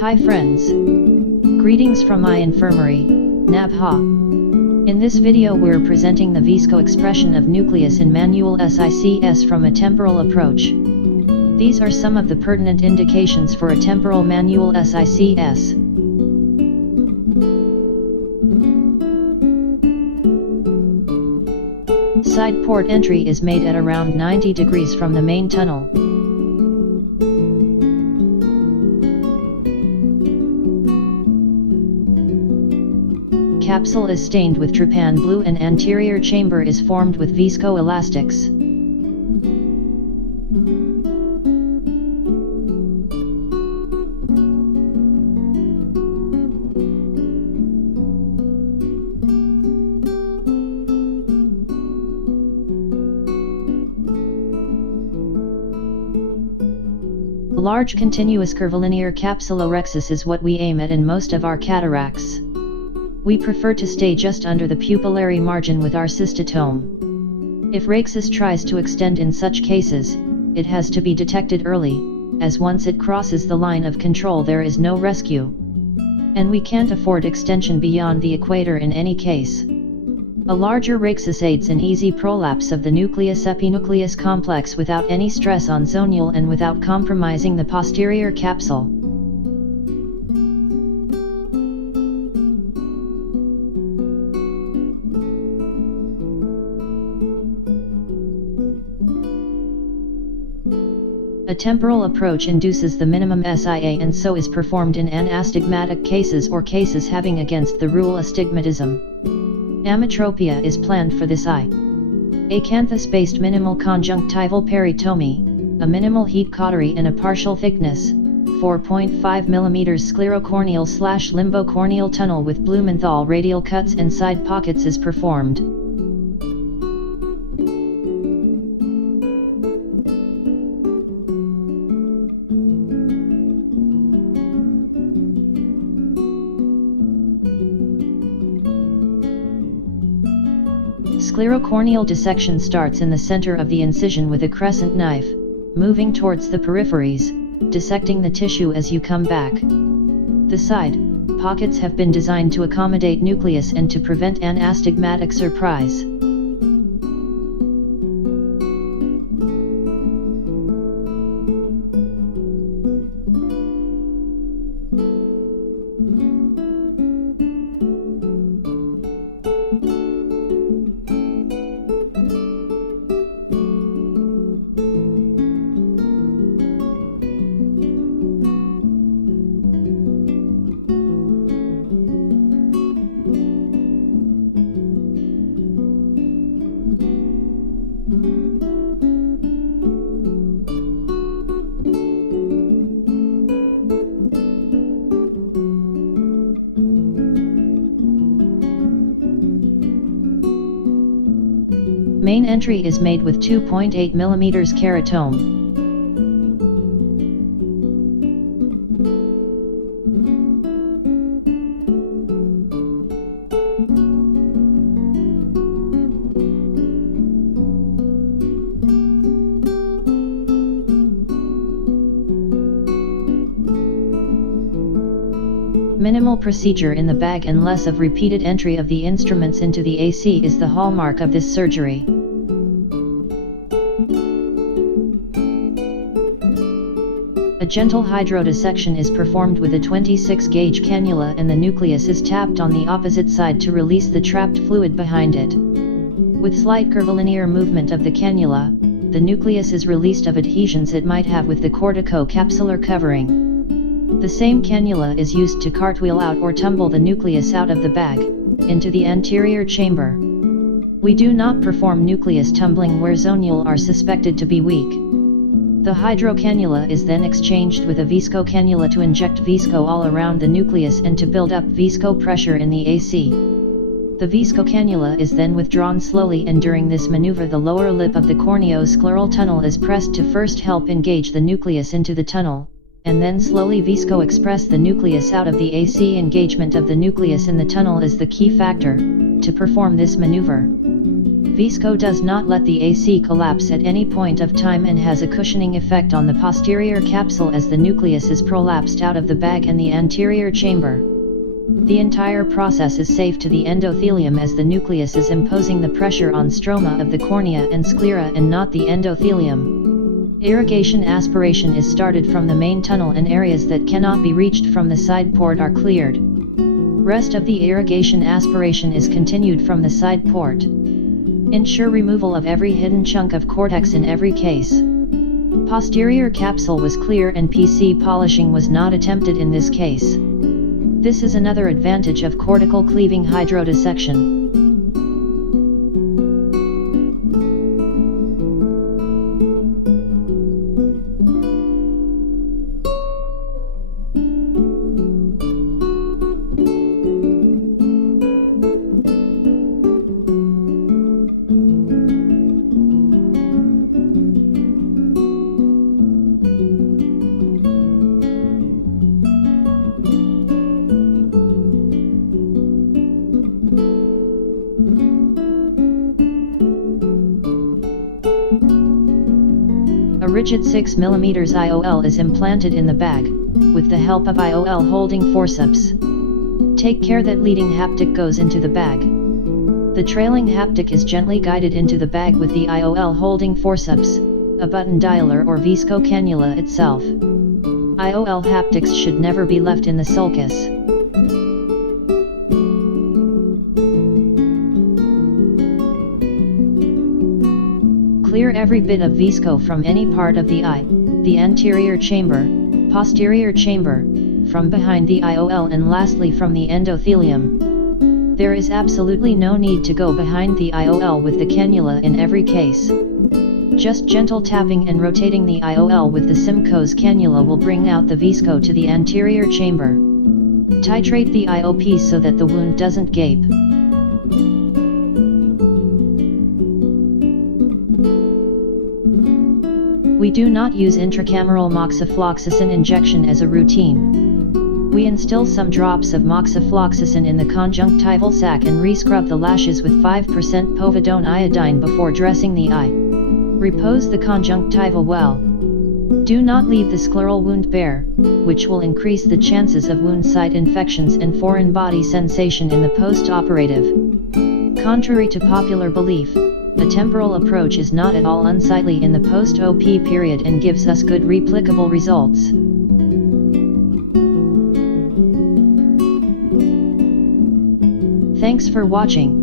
Hi friends. Greetings from my infirmary, Nabha. In this video we're presenting the Visco-expression of nucleus in manual SICS from a temporal approach. These are some of the pertinent indications for a temporal manual SICS. Side port entry is made at around 90 degrees from the main tunnel. Capsule is stained with trypan blue and anterior chamber is formed with viscoelastics. Large continuous curvilinear capsulorhexis is what we aim at in most of our cataracts. We prefer to stay just under the pupillary margin with our cystotome. If rhexis tries to extend in such cases, it has to be detected early, as once it crosses the line of control there is no rescue. And we can't afford extension beyond the equator in any case. A larger rhexis aids in easy prolapse of the nucleus-epinucleus complex without any stress on zonule and without compromising the posterior capsule. A temporal approach induces the minimum SIA and so is performed in anastigmatic cases or cases having against the rule astigmatism. Ametropia is planned for this eye. Acanthus-based minimal conjunctival peritomy, a minimal heat cautery and a partial thickness, 4.5 mm sclerocorneal/limbocorneal tunnel with Blumenthal radial cuts and side pockets is performed. Sclerocorneal dissection starts in the center of the incision with a crescent knife, moving towards the peripheries, dissecting the tissue as you come back. The side pockets have been designed to accommodate nucleus and to prevent anastigmatic surprise. Main entry is made with 2.8 mm keratome. Minimal procedure in the bag and less of repeated entry of the instruments into the AC is the hallmark of this surgery. A gentle hydrodissection is performed with a 26-gauge cannula and the nucleus is tapped on the opposite side to release the trapped fluid behind it. With slight curvilinear movement of the cannula, the nucleus is released of adhesions it might have with the corticocapsular covering. The same cannula is used to cartwheel out or tumble the nucleus out of the bag, into the anterior chamber. We do not perform nucleus tumbling where zonule are suspected to be weak. The hydrocannula is then exchanged with a visco cannula to inject visco all around the nucleus and to build up visco pressure in the AC. The visco cannula is then withdrawn slowly and during this maneuver the lower lip of the corneoscleral tunnel is pressed to first help engage the nucleus into the tunnel, and then slowly visco-express the nucleus out of the AC. Engagement of the nucleus in the tunnel is the key factor to perform this maneuver. Visco does not let the AC collapse at any point of time and has a cushioning effect on the posterior capsule as the nucleus is prolapsed out of the bag and the anterior chamber. The entire process is safe to the endothelium as the nucleus is imposing the pressure on stroma of the cornea and sclera and not the endothelium. Irrigation aspiration is started from the main tunnel and areas that cannot be reached from the side port are cleared. Rest of the irrigation aspiration is continued from the side port. Ensure removal of every hidden chunk of cortex in every case. Posterior capsule was clear and PC polishing was not attempted in this case. This is another advantage of cortical cleaving hydrodissection. A rigid 6 mm IOL is implanted in the bag, with the help of IOL holding forceps. Take care that leading haptic goes into the bag. The trailing haptic is gently guided into the bag with the IOL holding forceps, a button dialer or Visco cannula itself. IOL haptics should never be left in the sulcus. Clear every bit of Visco from any part of the eye, the anterior chamber, posterior chamber, from behind the IOL and lastly from the endothelium. There is absolutely no need to go behind the IOL with the cannula in every case. Just gentle tapping and rotating the IOL with the Simcoe's cannula will bring out the Visco to the anterior chamber. Titrate the IOP so that the wound doesn't gape. We do not use intracameral moxifloxacin injection as a routine. We instill some drops of moxifloxacin in the conjunctival sac and rescrub the lashes with 5% povidone iodine before dressing the eye. Repose the conjunctiva well. Do not leave the scleral wound bare, which will increase the chances of wound site infections and foreign body sensation in the post-operative. Contrary to popular belief, the temporal approach is not at all unsightly in the post-OP period and gives us good replicable results. Thanks for watching.